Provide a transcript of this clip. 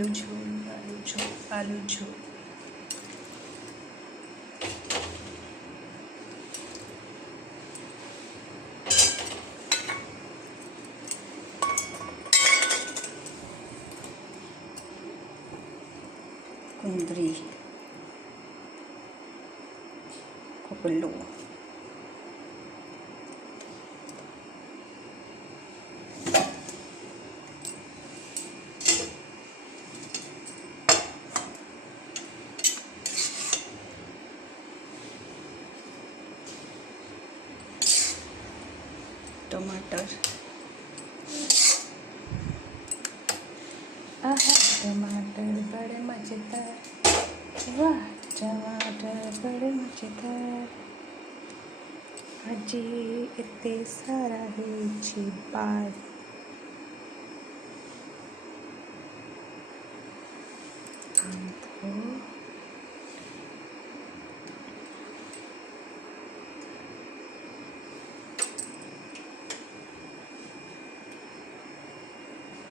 आलू झोल, आलू झोल, आलू झोल। कुंदरी, पपल्लू, टमाटर, आहा टमाटर बड़े मजेदार, वाह टमाटर बड़े मजेदार, भाजी इतने सारा है छिपार।